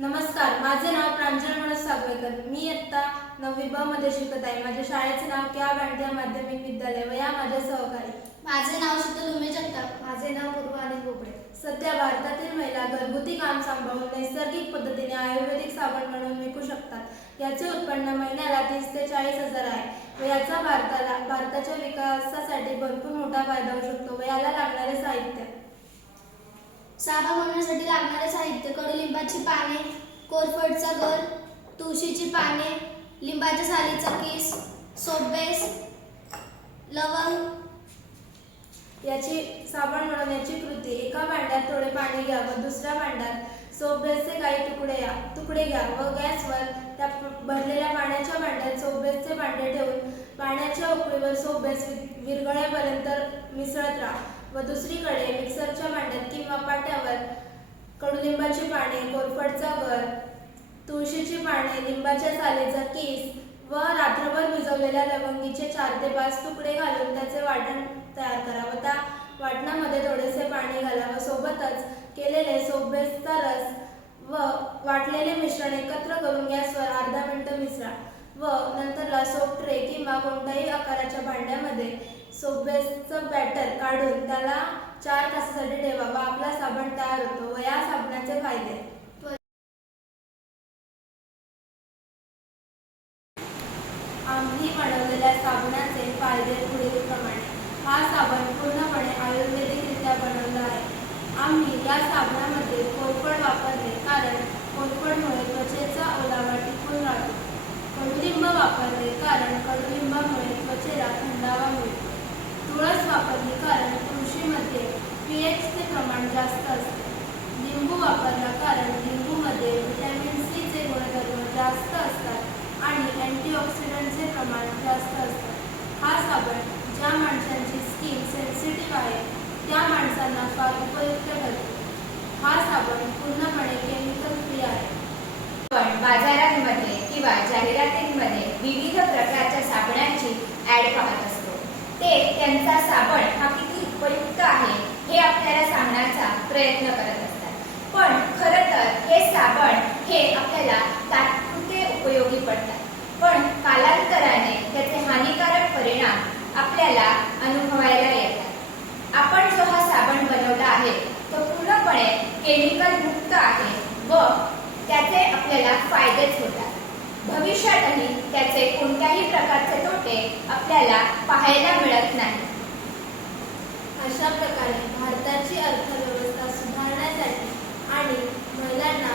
नमस्कार, माझे नाव प्रांजल मनोज सागवेकर. मी इयत्ता 9वी ब मध्ये शिकत आहे. माझ्या शाळेचे नाव क्या बांडिया माध्यमिक विद्यालय व या माझे सहकारी. माझे नाव शीतल उमेश जगताप. माझे नाव पूर्वा अनिल बोबडे. सध्या भारतातील महिला घरगुती काम सांभाळून नैसर्गिक पद्धतीने आयुर्वेदिक साबण बनवून विकू शकतात. याचे उत्पन्न महिन्याला 30 ते 40 हजार आहे व याचा भारताच्या विकासासाठी भरपूर मोठा फायदा होऊ शकतो. व याला लागणारे साहित्य: साबण बनवण्यासाठी लागणारे साहित्य: कडुलिंबाची पाने, कोरफडचा गर, तुळशीची पाने, लिंबाच्या सालीचा किस, सोप बेस, लवंग. याची साबण बनवण्याची कृती: एका भांड्यात थोडे पाणी घ्या व दुसऱ्या भांड्यात सोप बेसचे काही तुकडे घ्या व गॅसवर त्या भरलेल्या पाण्याच्या भांड्यात सोप बेसचे भांडे ठेवून पाण्याच्या उकळीवर सोप बेस विरघळेपर्यंत मिसळत राहा व दुसरीकडे मिक्सरच्या भांड्यात किंवा पाट्यावर कडुलिंबाची पाने, कोरफडचा गर, तुळशीची पाने, लिंबाच्या सालीचा किस व रात्रभर भिजवलेल्या लवंगीचे 4 ते 5 तुकडे घालून त्याचे वाटण तयार करा व त्या वाटणामध्ये थोडेसे पाणी घाला व सोबतच केलेले सोप बेसचा रस व वाटलेले मिश्रण एकत्र करून गॅसवर अर्धा मिनिट मिसळा व नंतरला सोप ट्रे किंवा कोणत्याही आकाराच्या भांड्यामध्ये सोप बेसचं बॅटर काढून त्याला 4 तासासाठी ठेवा व आपला साबण तयार होतो. व या साबणाचे फायदे: आम्ही बनवलेल्या साबणाचे फायदे पुढीलप्रमाणे: हा साबण पूर्णपणे आयुर्वेदिकरित्या बनवला आहे. आम्ही या साबणामध्ये कोरफड वापरले कारण कोरफडमुळे त्वचेचा ओलावा टिकून राहतो. कडुलिंब वापरले कारण कडुलिंबामुळे त्वचेला थंडावा मिळतो. तुळस वापरली कारण तुळशीमध्ये pH चे प्रमाण जास्त असते. लिंबू वापरला कारण लिंबूमध्ये व्हिटॅमिन सी चे गुणधर्म जास्त असतात आणि अँटीऑक्सिडंटचे प्रमाण जास्त असतात. हा साबण ज्या माणसांची स्किन सेन्सिटिव्ह आहे त्या माणसांना फार उपयुक्त ठरतो. हा साबण पूर्णपणे केमिकल फ्री आहे. आपण बाजारांमध्ये किंवा जाहिरातींमध्ये विविध प्रकारच्या साबणांची ॲड पाहत असतो. ते त्यांचा साबण हा किती उपयुक्त आहे हे आपल्याला सांगण्याचा प्रयत्न करत असतात. पण खरं तर हे साबण हे आपल्याला तात्पुरते उपयोगी पडतात, पण कालांतराने त्याचे हानिकारक परिणाम आपल्याला अनुभवायला येतात. आपण जो हा साबण बनवला आहे तो पूर्णपणे केमिकल मुक्त आहे व त्याचे आपल्याला फायदेच होतात. भविष्यातही त्याचे कोणत्याही प्रकारचे तोटे आपल्याला पाहायला मिळत नाही. अशा प्रकारे भारताची अर्थव्यवस्था सुधारण्यासाठी आणि महिलांना